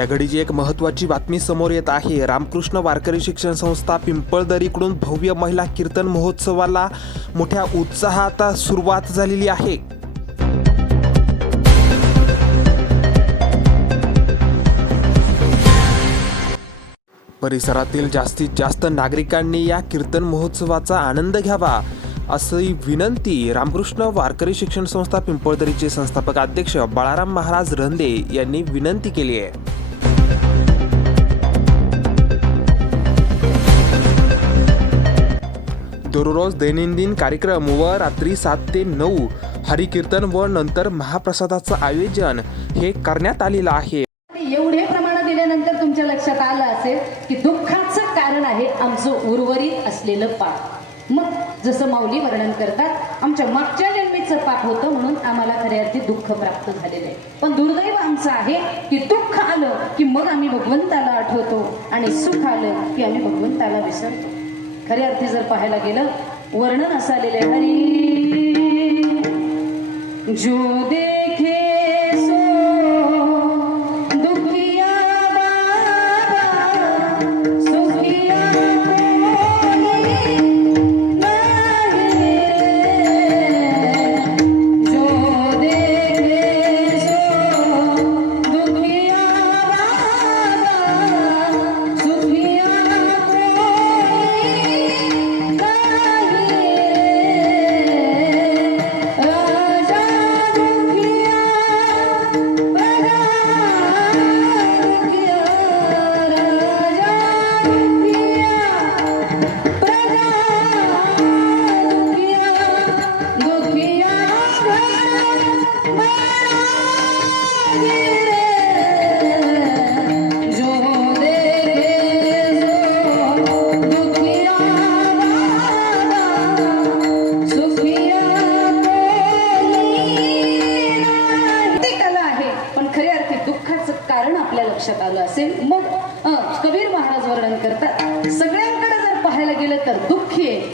या घडीची एक महत्त्वाची बातमी समोर येत आहे. रामकृष्ण वारकरी शिक्षण संस्था पिंपळदरीकडून भव्य महिला कीर्तन महोत्सवाला मोठ्या उत्साहात सुरुवात झालेली आहे. परिसरातील जास्तीत जास्त नागरिकांनी या कीर्तन महोत्सवाचा आनंद घ्यावा अशी विनंती रामकृष्ण वारकरी शिक्षण संस्था पिंपळदरीचे संस्थापक अध्यक्ष बाळाराम महाराज रंदे यांनी विनंती केली आहे. दररोज दैनंदिन कार्यक्रम व रात्री सात ते नऊ हरिकीर्तन व नंतर महाप्रसादाचं आयोजन हे करण्यात आलेलं आहे. एवढे प्रमाण दिल्यानंतर तुमच्या लक्षात आलं असेल की दुःखाचं कारण आहे आमचं उर्वरित असलेलं पाप. मग जसं माऊली वर्णन करतात आमच्या मागच्या जन्मीचं पाप होतं म्हणून आम्हाला खऱ्या अर्थी दुःख प्राप्त झालेलं आहे. पण दुर्दैव आमचं आहे की दुःख आलं की मग आम्ही भगवंताला आठवतो आणि सुख आलं की आम्ही भगवंताला विसरतो. खऱ्या अर्थी जर पाहायला गेलं वर्णन असं आलेलं आहे. हरी जो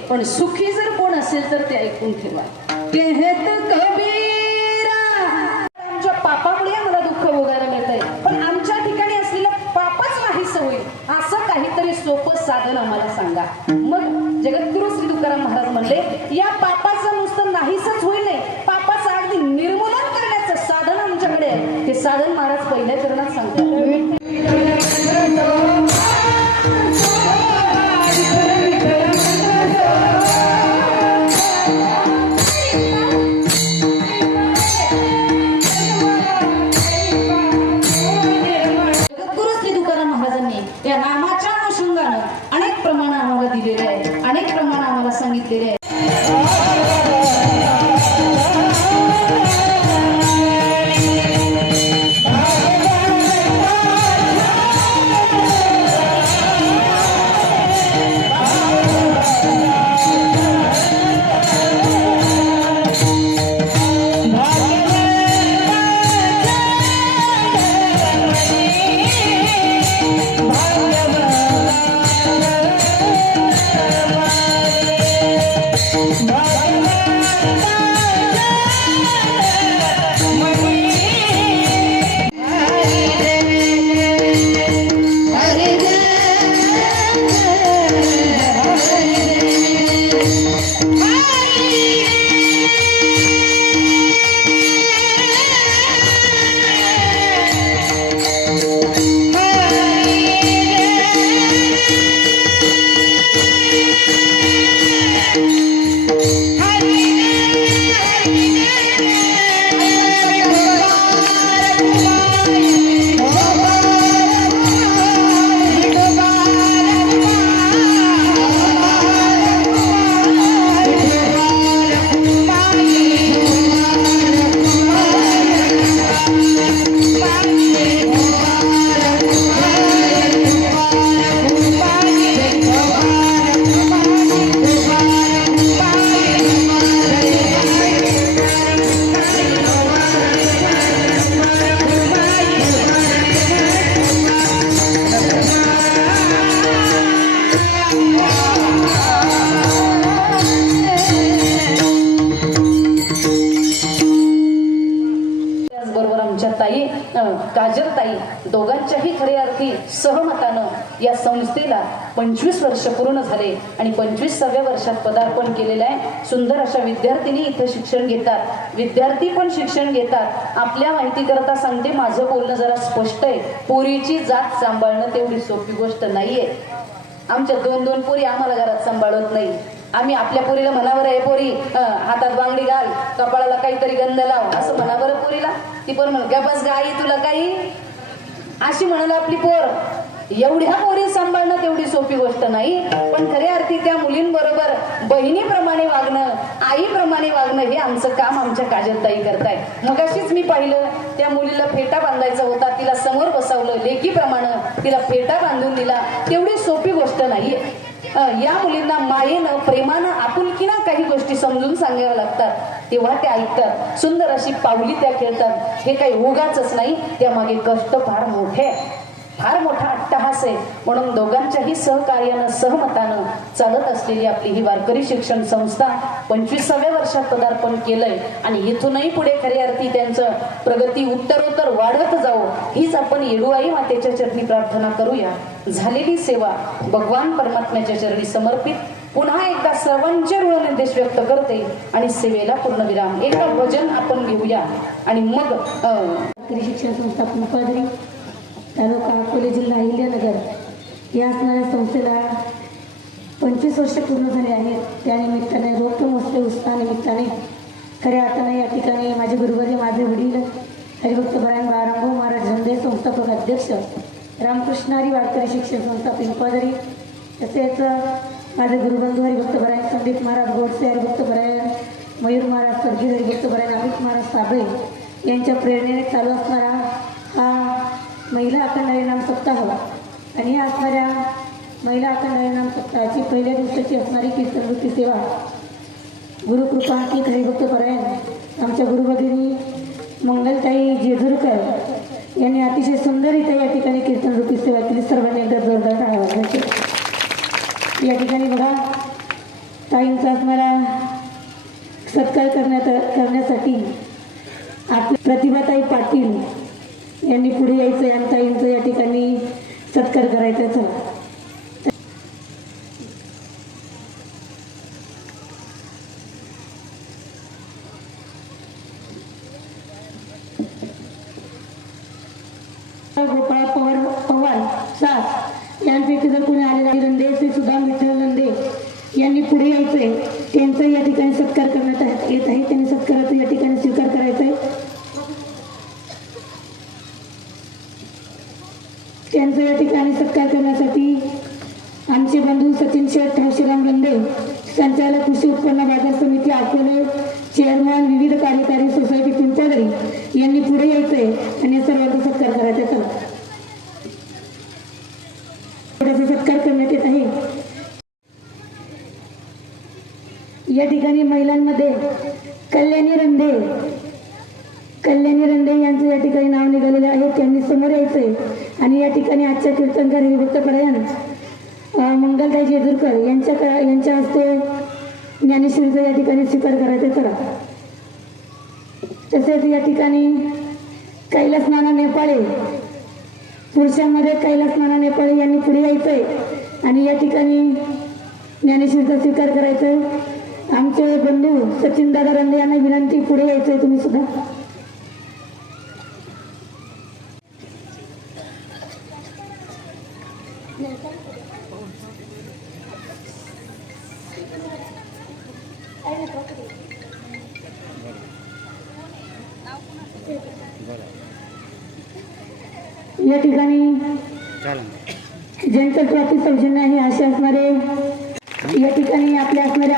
पण सुखी जर कोण असेल तर ते ऐकून ठेवा. कहत कबीरा. आमच्या पापामुळे आम्हाला दुःख भोगायला मिळत आहे पण आमच्या ठिकाणी असलेलं पापच नाहीसं होईल असं काहीतरी सोपं साधन आम्हाला सांगा. मग जगद्गुरु श्री तुकाराम महाराज म्हणले या पापाचं नुसतं नाहीसच होईल नाही. पापाचं अगदी निर्मूलन करण्याचं साधन आमच्याकडे आहे. ते साधन महाराज पहिल्या चरणात सांगतात. या नामाच्या अनुषंगानं अनेक प्रमाण आम्हाला दिलेले आहे. अनेक प्रमाण आम्हाला सांगितलेले आहे. काजलताई दोघांच्याही खऱ्या अर्थी सहमतानं या संस्थेला पंचवीस वर्ष पूर्ण झाले आणि पंचवीसाव्या वर्षात पदार्पण केलेलं आहे. सुंदर अशा विद्यार्थिनी इथं शिक्षण घेतात. विद्यार्थी पण शिक्षण घेतात. आपल्या माहितीकरता सांगते माझं बोलणं जरा स्पष्ट आहे. पोरीची जात सांभाळणं तेवढी सोपी गोष्ट नाहीये. आमच्या दोन दोन पोरी आम्हाला घरात सांभाळत नाही. आम्ही आपल्या पोरीला म्हणावर आहे पोरी हातात बांगडी घाल कपाळाला काहीतरी गंध लाव असं म्हणावर पोरीला. ती पण म्हण बस गाई तुला काही? अशी म्हणाल आपली पोर एवढ्या पोरी सांभाळणं तेवढी सोपी गोष्ट नाही पण खऱ्या अर्थी त्या मुलींबरोबर बहिणीप्रमाणे वागणं आईप्रमाणे वागणं हे आमचं काम आमच्या काजलताई करताय मग अशीच मी पाहिलं त्या मुलीला फेटा बांधायचा होता तिला समोर बसवलं लेकीप्रमाणे तिला फेटा बांधून दिला. तेवढी सोपी गोष्ट नाहीये या मुलींना मायेनं प्रेमानं आपुलकीनं काही गोष्टी समजून सांगाव्या लागतात. तेव्हा त्या ऐकतात. सुंदर अशी पावली त्या खेळतात. हे काही उगाच नाही त्यामागे कष्ट फार मोठे आहे. फार मोठा अट्टहास आहे. म्हणून दोघांच्याही सहकार्यानं सहमतानं चालत असलेली आपली ही वारकरी शिक्षण संस्था पंचवीसाव्या वर्षात पदार्पण केलंय. आणि इथूनही पुढे खऱ्या अर्थी त्यांचं प्रगती उत्तरोत्तर वाढत जावो हीच आपण येडुआई मातेच्या चरणी प्रार्थना करूया. झालेली सेवा भगवान परमात्म्याच्या चरणी समर्पित पुन्हा एकदा सर्वांचे ऋणनिर्देश व्यक्त करते आणि सेवेला पूर्णविराम एकदा भजन आपण घेऊया. आणि मग शिक्षण संस्था पिंपळदरी तालुका अकोले जिल्हा अहिल्यानगर. या असणाऱ्या संस्थेला पंचवीस वर्ष पूर्ण झाले आहेत. त्यानिमित्ताने रोप महोत्सव उत्साहानिमित्ताने खऱ्या अर्थाने या ठिकाणी माझे गुरुवारी माझे वडील हरिभक्त परायण बाळारामभाऊ महाराज झंडे संस्थापक अध्यक्ष रामकृष्णारी वारकरी शिक्षण संस्था पिंपळदरी तसेच माझे गुरुबंधू हरिभक्त परायण संदीप महाराज गोडसे हरिभक्त परायण मयूर महाराज स्वर्गीय हरिभक्त परायण अमित महाराज साबळे यांच्या प्रेरणेने चालू असणारा हा महिला अखंड हरिनाम सप्ताह आणि या असणाऱ्या महिला अखंड हरिनाम सप्ताहाची पहिल्या दिवसाची असणारी कीर्तनवृत्ती सेवा गुरुकृपा की हरिभक्त परायण आमच्या गुरुभगिनी मंगलताई जेजुरकर यांनी अतिशय सुंदररित्या या ठिकाणी कीर्तनवृत्ती सेवा केली. सर्वांनी एकदा जोरदार टाळ्या या ठिकाणी बघा. ताईंचा मला सत्कार करण्यात करण्यासाठी आपल्या प्रतिभाताई पाटील यांनी पुढे यायचं आणि ताईंचं या ठिकाणी सत्कार करायचा. चला गोपाळ पवार पवार सास यांपैकी जर कोणी आलेला आहे, रंदे श्री सुदाम विठ्ठल रंदे यांनी पुढे यायचंय. त्यांचा या ठिकाणी सत्कार करण्यात येत आहे त्यांनी सत्काराचा या ठिकाणी स्वीकार करायचा आहे. त्यांचा या ठिकाणी सत्कार करण्यासाठी आमचे बंधू सचिन शेठ श्रीराम रंदे संचालक कृषी उत्पन्न बाजार समिती अकोले चेअरमॅन विविध कार्यकारी सोसायटी पिंपळदरी यांनी पुढे यायचंय आणि या सर्वांचा सत्कार करायचा आहे. चला थोडासा सत्कार करण्यात येत आहे या ठिकाणी महिलांमध्ये कल्याणी रंदे कल्याणी रंदे यांचं या ठिकाणी नाव निघालेलं आहे. त्यांनी समोर यायचंय. आणि या ठिकाणी आजच्या कीर्तनकार विभक्त परायण अं, मंगलताई जेजुरकर यांच्या क- यांच्या हस्ते ज्ञानेश्वरीचा या ठिकाणी स्वीकार करायचा चला. तसेच या ठिकाणी कैलास नाना नेपाळे. पुरुषांमध्ये कैलास नाना नेपाळे यांनी पुढे यायचंय. आणि या ठिकाणी ज्ञानेश्वरीचा स्वीकार करायचा आहे आमचे बंधू सचिन दादा रंदे यांना विनंती पुढे यायचंय तुम्ही सुद्धा. या ठिकाणी जनता ट्रॉफी सौजन्य आहे असे असणारे या ठिकाणी आपले